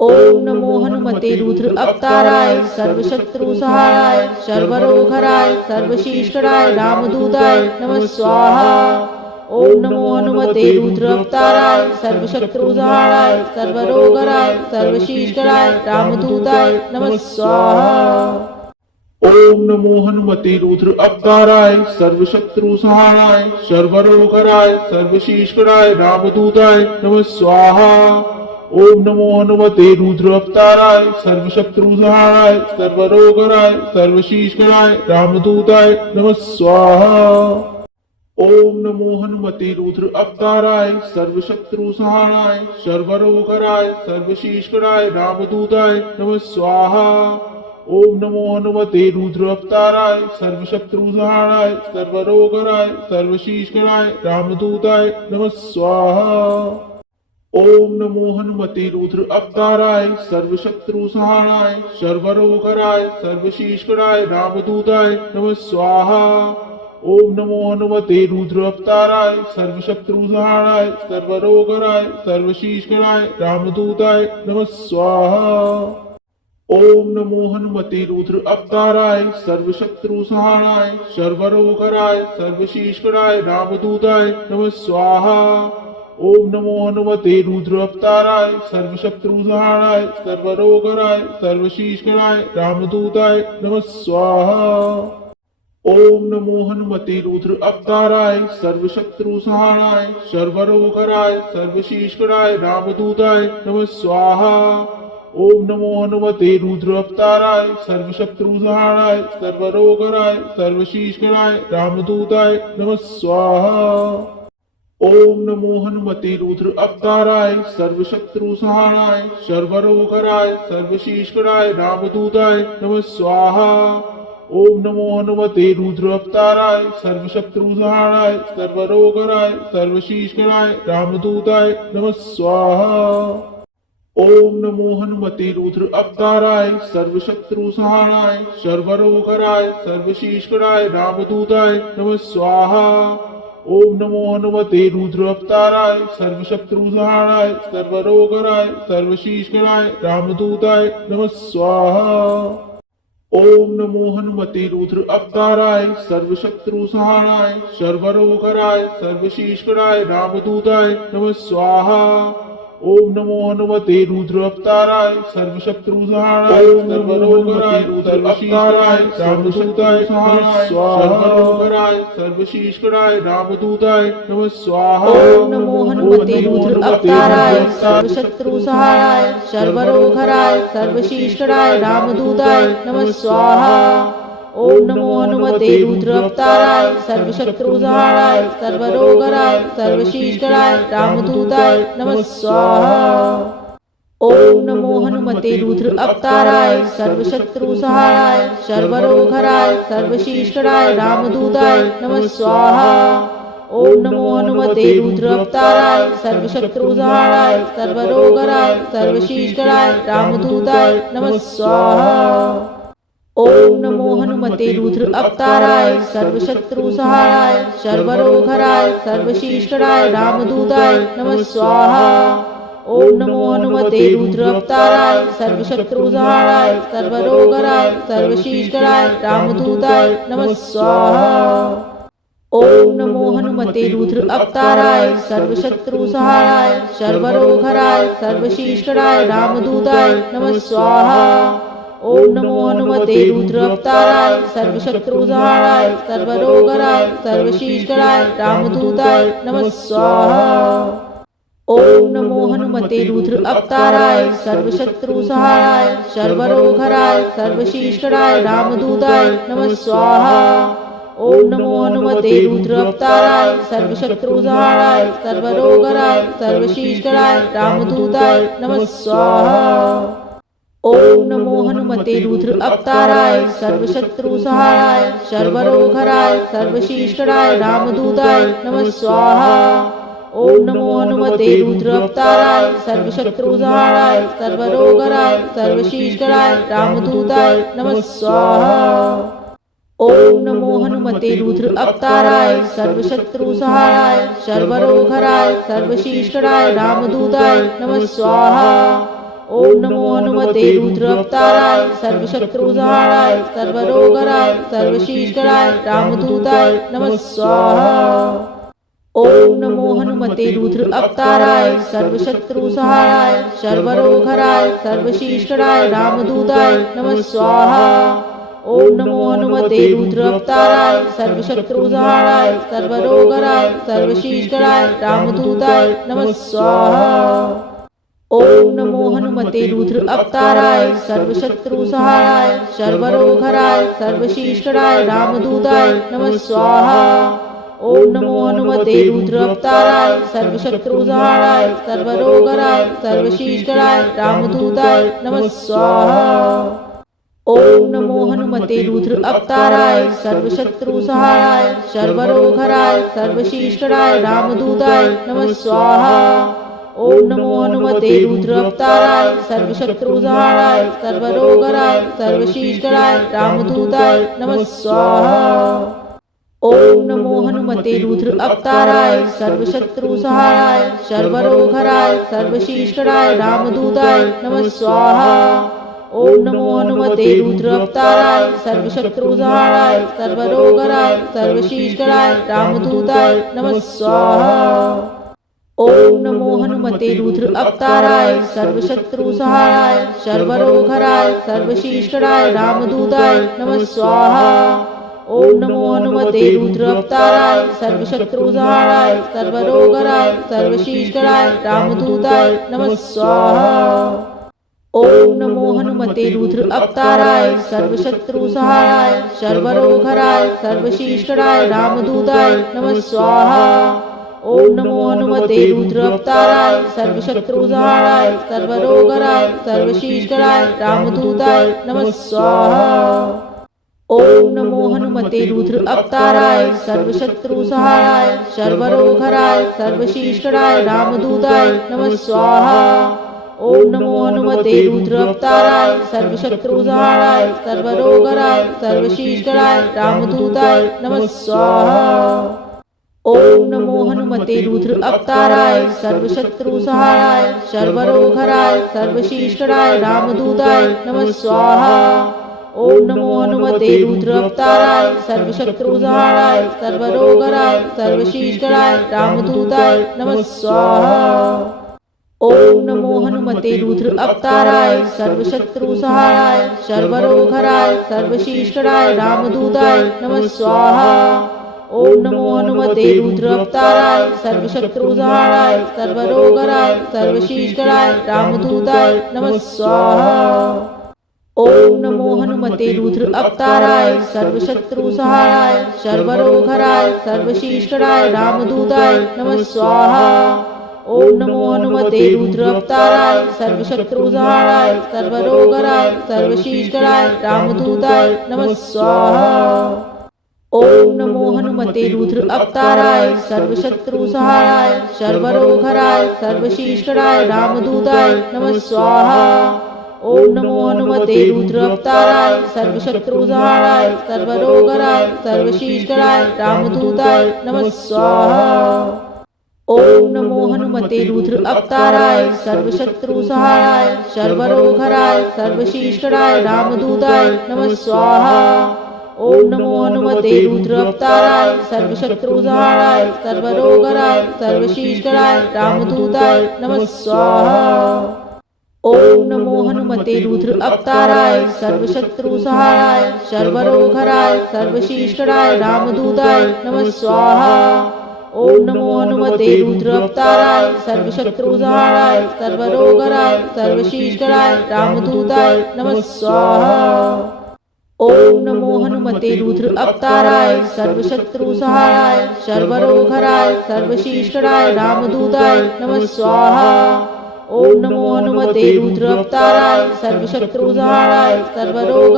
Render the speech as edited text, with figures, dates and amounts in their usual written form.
ओम नमो हनुमते रुद्र अवताराय सर्वशत्रु सहाराय सर्वरोगहराय सर्वशीषकराय रामदूताय नमः स्वाहा। ओम नमो हनुमते रुद्र अवताराय सर्वशत्रु सहाराय सर्वरोगहराय सर्वशीषकराय रामदूताय नमः स्वाहा। ओम नमो हनुमते रुद्र अवताराय सर्वशत्रु सहाराय सर्वरोगहराय सर्वशीषकराय रामदूताय नमः स्वाहा। ओम नमो हनुमते रुद्र अवताराय सर्वशत्रु सहाराय सर्वरोगहराय सर्वशीषकराय रामदूताय नमः स्वाहा। ओम नमो हनुमते रुद्र अवताराय सर्वशत्रु सहाराय सर्वरोगहराय सर्वशीषकराय रामदूताय नमः स्वाहा। ओम नमो हनुमते रुद्र अवताराय सर्वशत्रु सहाराय सर्वरोगहराय सर्वशीषकराय रामदूताय नमः स्वाहा। ओम नमो हनुमते रुद्र अवताराय सर्वशत्रु सहाराय सर्वरोगहराय सर्वशीषकराय रामदूताय नमः स्वाहा। ओम नमो हनुमते रुद्र अवताराय सर्वशत्रु सहाराय सर्वरोगहराय सर्वशीषकराय रामदूताय नमः स्वाहा। ओम नमो हनुमते रुद्र अवताराय सर्वशत्रु सहाराय सर्वरोगहराय सर्वशीषकराय रामदूताय नमः स्वाहा। ओम नमो हनुमते रुद्र अवताराय सर्वशत्रु सहाराय सर्वरोगहराय सर्वशीषकराय रामदूताय नमः स्वाहा। ओम नमो हनुमते रुद्र अवताराय सर्वशत्रु सहाराय सर्वरोगहराय सर्वशीषकराय रामदूताय नमः स्वाहा। ओम नमो हनुमते रुद्र अवताराय सर्वशत्रु सहाराय सर्वरोगहराय सर्वशीषकराय रामदूताय नमः स्वाहा। ओम नमो हनुमते रुद्र अवताराय सर्वशत्रु सहाराय सर्वरोगहराय सर्वशीषकराय रामदूताय नमः स्वाहा। ओम नमो हनुमते रुद्र अवताराय सर्वशत्रु सहाराय सर्वरोगहराय सर्वशीषकराय रामदूताय नमः स्वाहा। ओम नमो हनुमते रुद्र अवताराय सर्वशत्रु सहाराय सर्वरोगहराय सर्वशीषकराय रामदूताय नमः स्वाहा। ओम नमो हनुमते रुद्र अवताराय सर्वशत्रु सहाराय सर्वरोगहराय सर्वशीषकराय रामदूताय नमः स्वाहा। ओम नमो हनुमते रुद्र अवताराय सर्वशत्रु सहाराय सर्वरोगहराय सर्वशीषकराय रामदूताय नमः स्वाहा। ओम नमो हनुमते रुद्र अवताराय सर्वशत्रु सहाराय सर्वरोगहराय सर्वशीषकराय रामदूताय सर्वरोगहराय सर्वशीषकराय रामदूताय नमः स्वाहा। ओम नमो हनुमते रुद्र अवताराय सर्वशत्रु सहाराय सर्वरोगहराय सर्वशीषकराय रामदूताय नमः स्वाहा। ओम नमो हनुमते रुद्र अवताराय सर्वशत्रु सहाराय सर्वरोगहराय सर्वशीषकराय रामदूताय नमः स्वाहा। ओम नमो हनुमते रुद्र अवताराय सर्वशत्रु सहाराय सर्वरोगहराय सर्वशीषकराय रामदूताय नमः स्वाहा। ओम नमो हनुमते रुद्र अवताराय सर्वशत्रु सहाराय सर्वरोगहराय सर्वशीषकराय रामदूताय नमः स्वाहा। ओम नमो हनुमते रुद्र अवताराय सर्वशत्रु सहाराय सर्वरोगहराय सर्वशीषकराय रामदूताय नमः स्वाहा। ओम नमो हनुमते रुद्र अवताराय सर्वशत्रु सहाराय सर्वरोगहराय सर्वशीषकराय रामदूताय नमः स्वाहा। ओम नमो हनुमते रुद्र अवताराय सर्वशत्रु सहाराय सर्वरोगहराय सर्वशीषकराय रामदूताय नमः स्वाहा। ओम नमो हनुमते रुद्र अवताराय सर्वशत्रु सहाराय सर्वरोगहराय सर्वशीषकराय रामदूताय नमः स्वाहा। ओम नमो हनुमते रुद्र अवताराय सर्वशत्रु सहाराय सर्वरोगहराय सर्वशीषकराय रामदूताय नमः स्वाहा। ओम नमो हनुमते रुद्र अवताराय सर्वशत्रु सहाराय सर्वरोगहराय सर्वशीषकराय रामदूताय नमः स्वाहा। ओम नमो हनुमते रुद्र अवताराय सर्वशत्रु सहाराय सर्वरोगहराय सर्वशीषकराय रामदूताय नमः स्वाहा। ओम नमो हनुमते रुद्र अवताराय सर्वशत्रु सहाराय सर्वरोगहराय सर्वशीषकराय रामदूताय नमः स्वाहा। ओम नमो हनुमते रुद्र अवताराय सर्वशत्रु सहाराय सर्वरोगहराय सर्वशीषकराय रामदूताय नमः स्वाहा। ओम नमो हनुमते रुद्र अवताराय सर्वशत्रुसंहाराय सर्वरोगहराय सर्वशीषकराय रामदूताय नमः स्वाहा। ओम नमो हनुमते रुद्र अवताराय सर्वशत्रुसंहाराय सर्वरोगहराय सर्वशीषकराय रामदूताय नमः स्वाहा। ओम नमो हनुमते रुद्र अवताराय सर्वशत्रुसंहाराय सर्वरोगहराय सर्वशीषकराय रामदूताय नमः स्वाहा। ओम नमो हनुमते रुद्र अवताराय सर्वशत्रुसंहाराय सर्वरोगहराय सर्वशीषकराय रामदूताय नमः स्वाहा। ओम नमो हनुमते रुद्र अवताराय सर्वशत्रुसंहाराय सर्वरोगहराय सर्वशीषकराय रामदूताय नमः स्वाहा। ओम नमो हनुमते रुद्र अवताराय सर्वशत्रुसंहाराय सर्वरोगहराय सर्वशीषकराय रामदूताय नमः स्वाहा। ओम नमो हनुमते रुद्र अवताराय सर्वशत्रुसंहाराय सर्वरोगहराय सर्वशीषकराय रामदूताय नमः स्वाहा। ओम नमो हनुमते रुद्र अवताराय सर्वशत्रुसंहाराय सर्वरोगहराय सर्वशीषकराय रामदूताय नमः स्वाहा। ओम नमो हनुमते रुद्र अवताराय सर्वशत्रुसंहाराय सर्वरोगहराय सर्वशीषकराय रामदूताय नमः स्वाहा। ओम नमो हनुमते रुद्र अवताराय सर्वशत्रुसंहाराय सर्वरोगहराय सर्वशीषकराय रामदूताय नमः स्वाहा। ओम नमो हनुमते रुद्र अवताराय सर्वशत्रुसंहाराय सर्वरोगहराय सर्वशीषकराय रामदूताय नमः स्वाहा। ओम नमो हनुमते रुद्र अवताराय सर्वशत्रुसंहाराय सर्वरोगहराय सर्वशीषकराय रामदूताय नमः स्वाहा। ओम नमो हनुमते रुद्र अवताराय सर्वशत्रुसंहाराय सर्वरोगहराय सर्वशीषकराय रामदूताय नमः स्वाहा। ओम नमो हनुमते रुद्र अवताराय सर्वशत्रुसंहाराय सर्वरोगहराय सर्वशीषकराय रामदूताय नमः स्वाहा। ओम नमो हनुमते रुद्र अवताराय सर्वशत्रुसंहाराय सर्वरोगहराय सर्वशीषकराय रामदूताय नमः स्वाहा। ओम नमो हनुमते रुद्र अवताराय सर्वशत्रुसंहाराय सर्वरोगहराय सर्वशीषकराय रामदूताय नमः स्वाहा। ओम नमो हनुमते रुद्र अवताराय सर्वशत्रुसंहाराय सर्वरोगहराय सर्वशीषकराय रामदूताय नमः स्वाहा। ओम नमो हनुमते रुद्र अवताराय सर्वशत्रुसंहाराय सर्वरोगहराय सर्वशीषकराय रामदूताय नमः स्वाहा। ओम नमो हनुमते रुद्र अवताराय सर्वशत्रुसंहाराय सर्वरोगहराय सर्वशीषकराय रामदूताय नमः स्वाहा। ओम नमो हनुमते रुद्र अवताराय सर्वशत्रुसंहाराय सर्वरोगहराय सर्वशीषकराय रामदूताय नमः स्वाहा। ओम नमो हनुमते रुद्र अवताराय सर्वशत्रुसंहाराय सर्वरोगहराय सर्वशीषकराय रामदूताय नमः स्वाहा। ओम नमो हनुमते रुद्र अवताराय सर्वशत्रुसंहाराय सर्वरोगहराय सर्वशीषकराय रामदूताय नमः स्वाहा। ओम नमो हनुमते रुद्र अवताराय सर्वशत्रुसंहाराय सर्वरोगहराय सर्वशीषकराय रामदूताय नमः स्वाहा। ओम नमो हनुमते रुद्र अवताराय सर्वशत्रुसंहाराय सर्वरोगहराय सर्वशीषकराय रामदूताय नमः स्वाहा। ओम नमो हनुमते रुद्र अवताराय सर्वशत्रुसंहाराय सर्वरोगहराय सर्वशीषकराय रामदूताय नमः स्वाहा। ओम नमो हनुमते रुद्र अवताराय सर्वशत्रुसंहाराय सर्वरोगहराय सर्वशीषकराय रामदूताय नमः स्वाहा। ओम नमो हनुमते रुद्र अवताराय सर्वशत्रुसंहाराय सर्वरोगहराय सर्वशीषकराय रामदूताय नमः स्वाहा। ओम नमो हनुमते रुद्र अवताराय सर्वशत्रुसंहाराय सर्वरोगहराय सर्वशीषकराय रामदूताय नमः स्वाहा। ओम नमो हनुमते रुद्र अवताराय सर्वशत्रुसंहाराय सर्वरोग